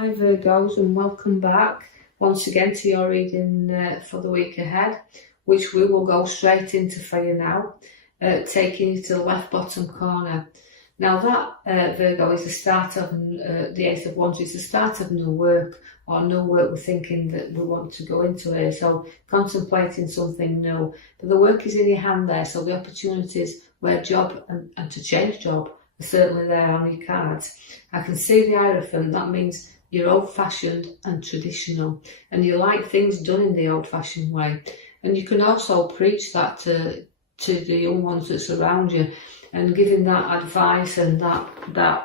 Hi Virgos, and welcome back once again to your reading for the week ahead, which we will go straight into for you now, taking you to the left bottom corner. Now that Virgo is the start of the Ace of Wands, is the start of new work, or new work we're thinking that we want to go into here, so contemplating something new. But the work is in your hand there, so the opportunities where job and to change job are certainly there on your cards. I can see the Hierophant. That means you're old-fashioned and traditional, and you like things done in the old-fashioned way. And you can also preach that to the young ones that surround you, and giving that advice and that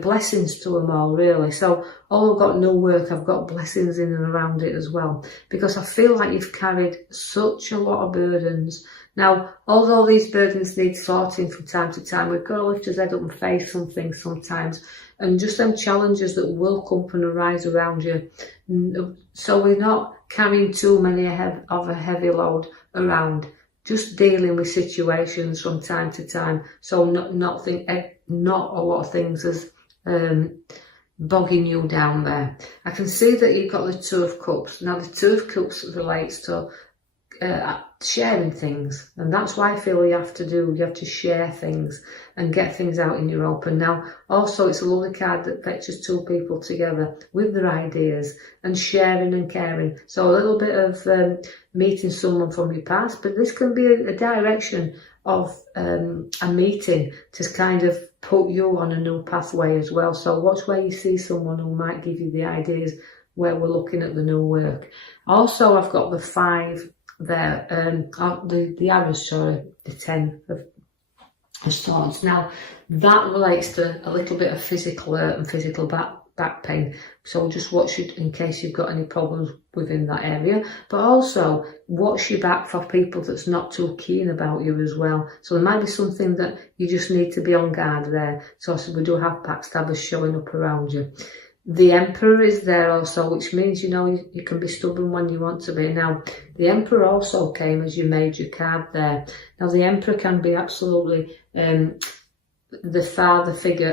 blessings to them all, really. So, I've got new work, I've got blessings in and around it as well, because I feel like you've carried such a lot of burdens. Now, although these burdens need sorting from time to time, we've got to lift our head up and face some things sometimes, and just them challenges that will come and arise around you. So we're not carrying too many of a heavy load around, just dealing with situations from time to time. So not a lot of things as bogging you down there. I can see that you've got the Two of Cups. Now the Two of Cups relates to sharing things, and that's why I feel you have to share things and get things out in your open. Now also it's a lovely card that fetches two people together with their ideas and sharing and caring. So a little bit of meeting someone from your past, but this can be a direction of a meeting to kind of put you on a new pathway as well. So watch where you see someone who might give you the ideas where we're looking at the new work. Also I've got the 5 there, the arrows, sorry, the 10 of swords. Now that relates to a little bit of physical hurt and physical back pain, so just watch it in case you've got any problems within that area. But also watch your back for people that's not too keen about you as well. So there might be something that you just need to be on guard there. So we do have backstabbers showing up around you. The Emperor is there also, which means, you can be stubborn when you want to be. Now, the Emperor also came as your major card there. Now, the Emperor can be absolutely the father figure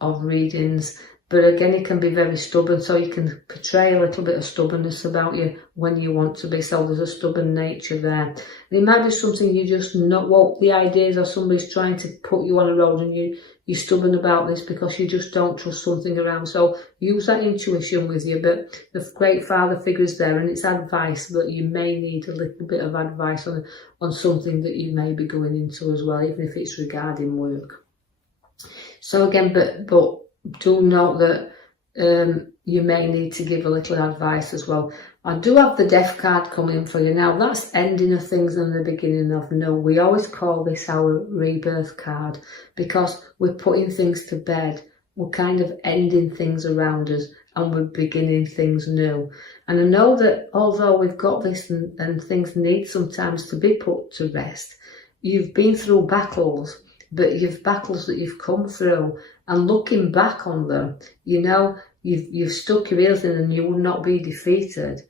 of readings, but again, it can be very stubborn, so you can portray a little bit of stubbornness about you when you want to be. So there's a stubborn nature there. And it might be something you just not want the ideas, or somebody's trying to put you on a road and you're stubborn about this because you just don't trust something around. So use that intuition with you, but the great father figure is there, and it's advice, but you may need a little bit of advice on something that you may be going into as well, even if it's regarding work. So again, but do note that you may need to give a little advice as well. I do have the Death card coming for you. Now that's ending of things and the beginning of new. We always call this our rebirth card because we're putting things to bed. We're kind of ending things around us and we're beginning things new. And I know that although we've got this and things need sometimes to be put to rest, you've been through battles, but you've battles that you've come through, and looking back on them, you've stuck your heels in and you will not be defeated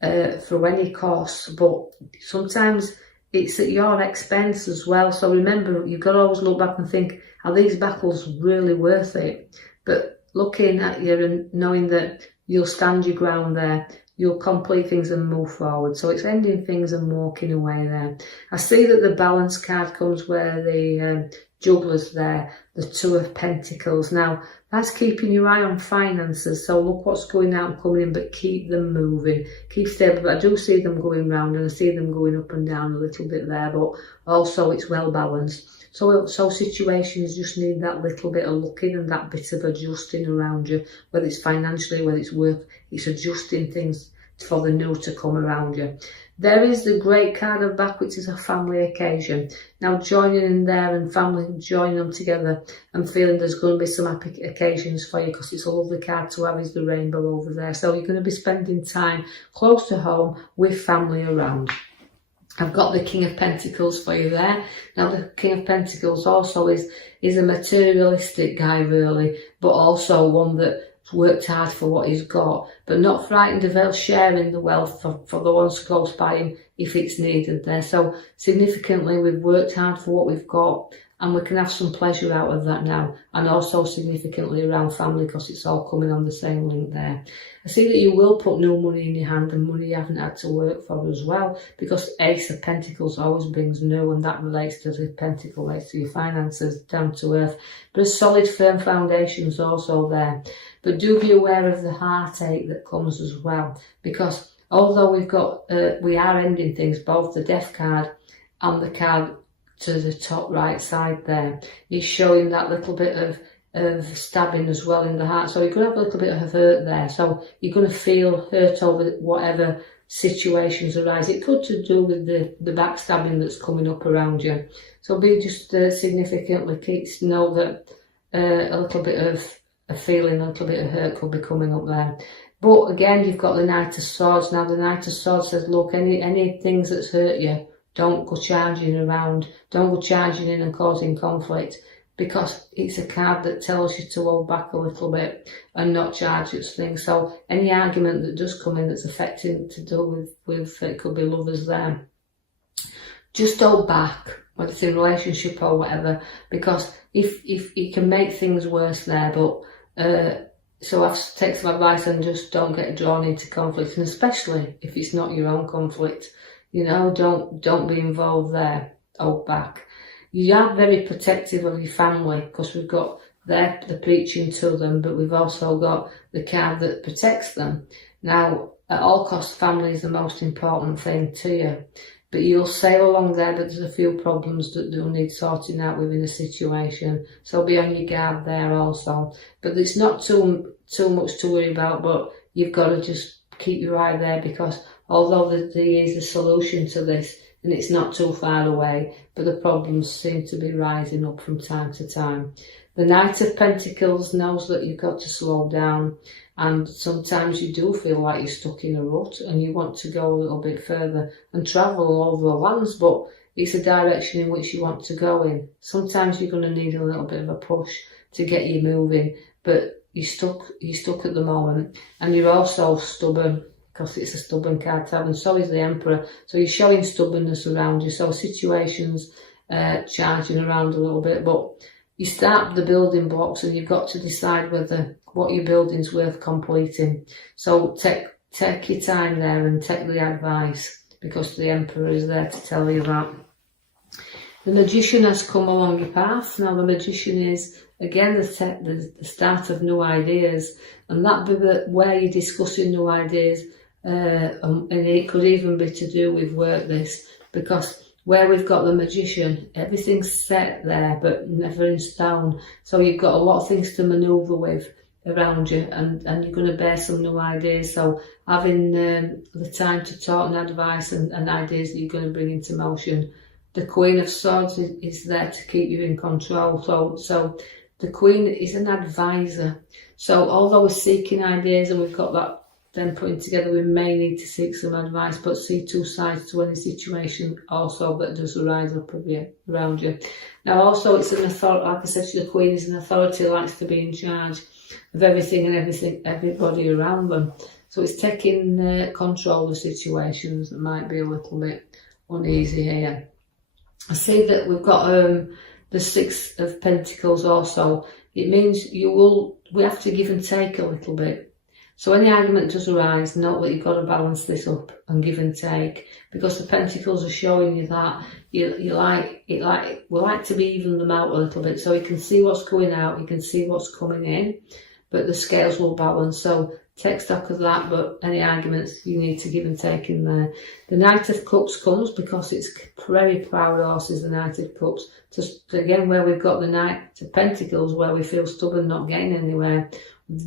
for any cost. But sometimes it's at your expense as well. So remember, you've got to always look back and think, are these battles really worth it? But looking at you and knowing that you'll stand your ground there, you'll complete things and move forward. So it's ending things and walking away there. I see that the Balance card comes where the Juggler's there, the Two of Pentacles. Now, that's keeping your eye on finances. So look what's going out and coming in, but keep them moving. Keep stable. But I do see them going round, and I see them going up and down a little bit there, but also it's well balanced. So situations just need that little bit of looking and that bit of adjusting around you, whether it's financially, whether it's work, it's adjusting things for the new to come around you. There is the Great card of back, which is a family occasion. Now joining in there and family, joining them together and feeling there's going to be some happy occasions for you, because it's a lovely card to have is the rainbow over there. So you're going to be spending time close to home with family around. I've got the King of Pentacles for you there. Now the King of Pentacles also is a materialistic guy really, but also one that worked hard for what he's got, but not frightened of sharing the wealth for the ones close by him if it's needed there. So significantly, we've worked hard for what we've got, and we can have some pleasure out of that now, and also significantly around family, because it's all coming on the same link there. I see that you will put new money in your hand, and money you haven't had to work for as well, because Ace of Pentacles always brings new, and that relates to the Pentacle, relates to your finances, down to earth. But a solid, firm foundation's also there. But do be aware of the heartache that comes as well, because although we are ending things, both the Death card and the card to the top right side there is showing that little bit of stabbing as well in the heart. So you're going to have a little bit of hurt there. So you're going to feel hurt over whatever situations arise. It could to do with the backstabbing that's coming up around you. So be just significantly know that a little bit of a feeling, a little bit of hurt could be coming up there. But again, you've got the Knight of Swords. Now the Knight of Swords says, look, any things that's hurt you, don't go charging around, don't go charging in and causing conflict, because it's a card that tells you to hold back a little bit and not charge at things. So any argument that does come in that's affecting to do with it could be lovers there, just hold back, whether it's in a relationship or whatever, because if you can make things worse there. But so I've take some advice and just don't get drawn into conflict, and especially if it's not your own conflict. You know, don't be involved there. Hold back. You are very protective of your family, because we've got the preaching to them, but we've also got the card that protects them. Now, at all costs, family is the most important thing to you. But you'll sail along there, but there's a few problems that do need sorting out within a situation. So be on your guard there also. But it's not too much to worry about, but you've got to just keep your eye there, because although there is a solution to this, and it's not too far away, but the problems seem to be rising up from time to time. The Knight of Pentacles knows that you've got to slow down, and sometimes you do feel like you're stuck in a rut and you want to go a little bit further and travel all over the lands, but it's a direction in which you want to go in. Sometimes you're going to need a little bit of a push to get you moving, but you're stuck at the moment, and you're also stubborn, because it's a stubborn card to have, and so is the Emperor. So you're showing stubbornness around you. So situations charging around a little bit, but you start the building blocks, and you've got to decide whether what you're building's worth completing. So take your time there and take the advice, because the Emperor is there to tell you that. The Magician has come along your path. Now the Magician is, again, the start of new ideas, and that be where you're discussing new ideas, and it could even be to do with work, this, because where we've got the Magician, everything's set there but never in stone. So you've got a lot of things to manoeuvre with around you, and you're going to bear some new ideas. So having the time to talk and advice and ideas that you're going to bring into motion. The Queen of Swords is there to keep you in control. So the Queen is an advisor. So although we're seeking ideas and we've got that then putting together, we may need to seek some advice, but see two sides to any situation also that does arise up around you. Now also it's an authority, like I said, the Queen is an authority, likes to be in charge of everything and everybody around them. So it's taking control of situations that might be a little bit uneasy here. I see that we've got the Six of Pentacles also. It means we have to give and take a little bit. So any argument does arise, note that you've got to balance this up and give and take, because the Pentacles are showing you that we like to be even them out a little bit, so you can see what's going out, you can see what's coming in, but the scales will balance. So take stock of that, but any arguments you need to give and take in there. The Knight of Cups comes because it's very proud horses, the Knight of Cups. Just again, where we've got the Knight of Pentacles, where we feel stubborn, not getting anywhere,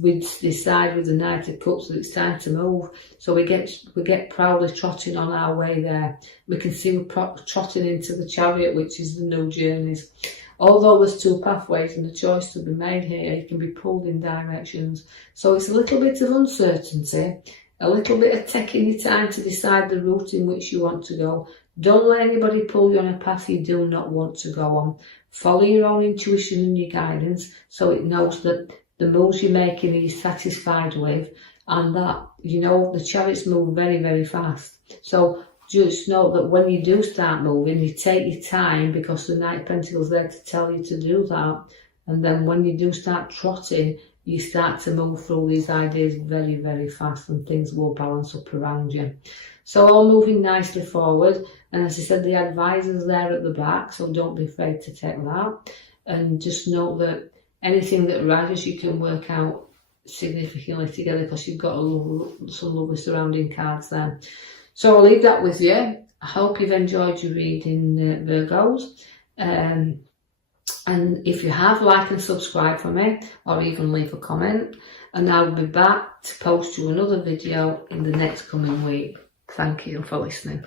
we decide with the Knight of Cups that it's time to move. So we get proudly trotting on our way there. We can see we're trotting into the Chariot, which is the new journeys. Although there's two pathways and a choice to be made here, you can be pulled in directions. So it's a little bit of uncertainty, a little bit of taking your time to decide the route in which you want to go. Don't let anybody pull you on a path you do not want to go on. Follow your own intuition and your guidance, so it knows that the moves you're making, are you satisfied with, and that, you know, the chariots move very, very fast. So just note that when you do start moving, you take your time, because the Knight of Pentacles is there to tell you to do that. And then when you do start trotting, you start to move through these ideas very, very fast, and things will balance up around you. So all moving nicely forward. And as I said, the advisor's there at the back, so don't be afraid to take that. And just note that anything that arises, you can work out significantly together, because you've got some lovely surrounding cards there. So I'll leave that with you. I hope you've enjoyed your reading, Virgos. And if you have, like and subscribe for me, or even leave a comment. And I'll be back to post you another video in the next coming week. Thank you for listening.